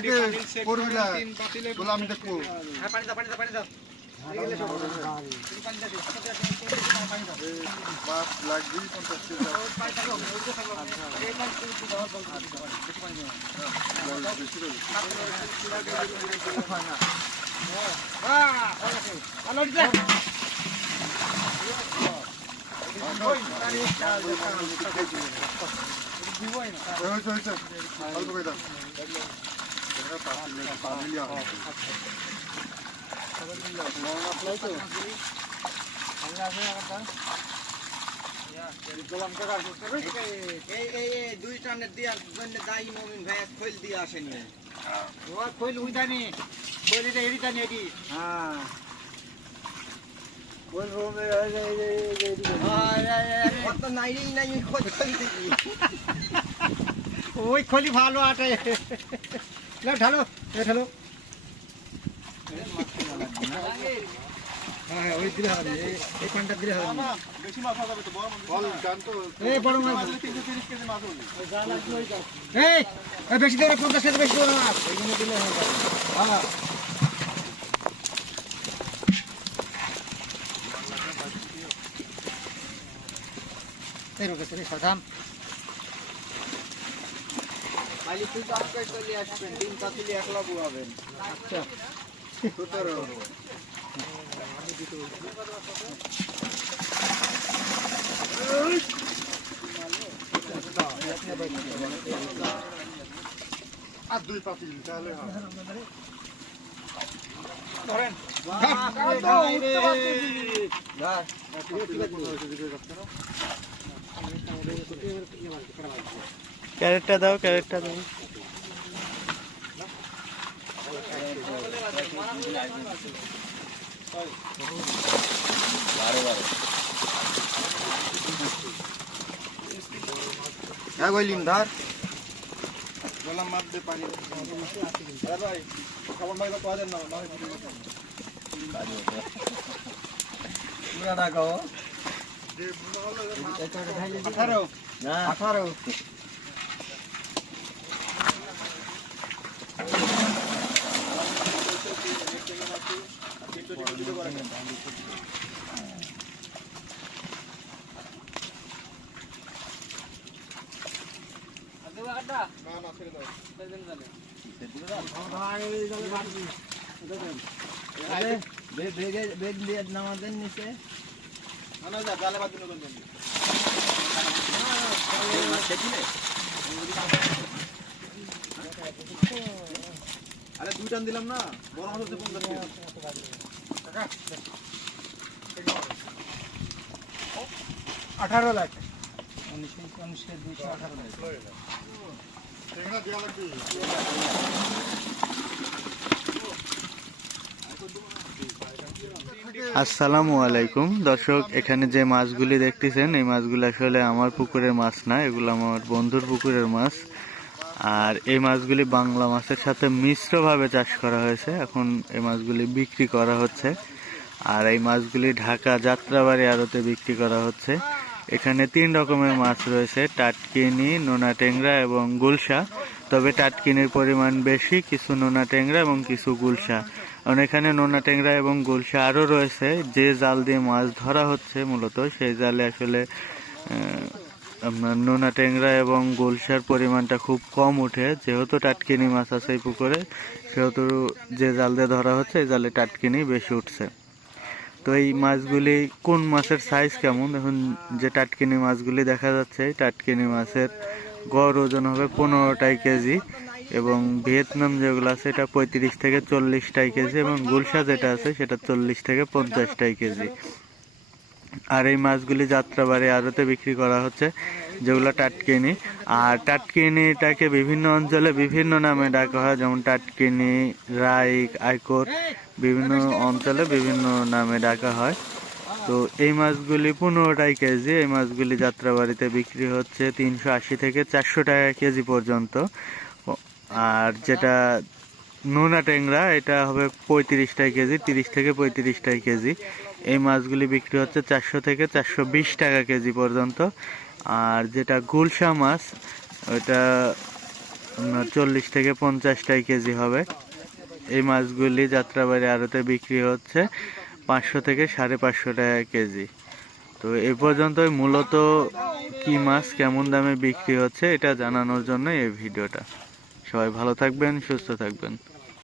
থেকে করবি না বলে আমি দেখব হয়েছে হয়েছে। অল্প করে দাও পাঁচ মিলিয়ন এই এই এই দুই টানের দিয়ার জন্য দায়ী মমিন ভাই খৈল দিয়ে আসেনি খৈল উইদানি খৈল এটা এরিদানি এটি হ্যাঁ কত নাইরেই নাই খোঁজ খৈল দেখি ওই খলি ভালো আটে। না, ঢালো, এ, ঢালো। হ্যাঁ হ্যাঁ ওই দিলে হবে এই দিলে হবে না। বল জানতো এই বড় মাছ। তিনশো তিরিশ কেজি মাছ হলো এই বেশি বেশি দিলে হবে হ্যাঁ এই সরি সাধাম খালি তো আজকে চলে আসবেন তিন পাতিলি একলা বুয়াবেন আচ্ছা। সতেরো। আর দুই পাতিল তাহলে হয় ধরেন। ক্যারেটটা দাও ক্যারেটটা দাও। হ্যাঁ বললিম ধর গোলাম মাপ দে পানি আরে ভাই খাবার মাইবা পাওয়া যায় না মাছ আঠারো। আঠারো না না ছেড়ে দাও বেগ দিয়ে নামাজের নিচে। আরে দুই টান দিলাম না বড় মাছ হচ্ছে পঞ্চাশ কেজি। আঠারো লাখ। আসসালামু আলাইকুম। দর্শক, এখানে যে মাছগুলি দেখতেছেন, এই মাছগুলো আসলে আমার পুকুরের মাছ না, এগুলো আমার বন্ধুর পুকুরের মাছ। আর এই মাছগুলি বাংলা মাছের সাথে মিশ্রভাবে চাষ করা হয়েছে। এখন এই মাছগুলি বিক্রি করা হচ্ছে। আর এই মাছগুলি ঢাকা যাত্রাবাড়ি আড়তে বিক্রি করা হচ্ছে। এখানে তিন রকমের মাছ রয়েছে, টাটকিনি, নোনা টেংরা এবং গুলশা। তবে টাটকিনির পরিমাণ বেশি, কিছু নোনা টেংরা এবং কিছু গুলশা। কারণ এখানে নোনা টেংরা এবং গুলশা আরও রয়েছে, যে জাল দিয়ে মাছ ধরা হচ্ছে মূলত, সেই জালে আসলে আপনার নোনা টেংরা এবং গুলশার পরিমাণটা খুব কম ওঠে যেহেতু টাটকিনি মাছ আছে এই পুকুরে, সেহেতু যে জাল দিয়ে ধরা হচ্ছে, এই জালে টাটকিনি বেশি উঠছে। তো এই মাছগুলি কোন মাছের সাইজ কেমন? এখন যে টাটকিনি মাছগুলি দেখা যাচ্ছে টাটকিনি মাছের গড় ওজন হবে পনেরোটাই কেজি এবং ভিয়েতনাম যেগুলো আছে, এটা পঁয়ত্রিশ থেকে চল্লিশটাই কেজি এবং গুলশা যেটা আছে, সেটা চল্লিশ থেকে পঞ্চাশটাই কেজি। আর এই মাছগুলি যাত্রাবাড়ি আড়তে বিক্রি করা হচ্ছে, যেগুলো টাটকিনি। আর টাটকিনিটাকে বিভিন্ন অঞ্চলে বিভিন্ন নামে ডাকা হয়, যেমন টাটকিনি, রাইক, আইকর বিভিন্ন অঞ্চলে বিভিন্ন নামে ডাকা হয়। তো এই মাছগুলি পনেরোটাই কেজি, এই মাছগুলি যাত্রাবাড়িতে বিক্রি হচ্ছে তিনশো আশি থেকে চারশো টাকা কেজি পর্যন্ত। আর যেটা নোনা ট্যাংরা, এটা হবে পঁয়ত্রিশটাই কেজি, তিরিশ থেকে পঁয়ত্রিশটাই কেজি। এই মাছগুলি বিক্রি হচ্ছে চারশো থেকে চারশো বিশ টাকা কেজি পর্যন্ত। আর যেটা গুলশা মাছ, ওটা চল্লিশ থেকে পঞ্চাশটাই কেজি হবে। এই মাছগুলি যাত্রাবাড়ি আড়তে বিক্রি হচ্ছে পাঁচশো থেকে সাড়ে পাঁচশো টাকা কেজি। তো এ পর্যন্ত মূলত কি মাছ, কেমন দামে বিক্রি হচ্ছে, এটা জানানোর জন্য এই ভিডিওটা। সবাই ভালো থাকবেন, সুস্থ থাকবেন।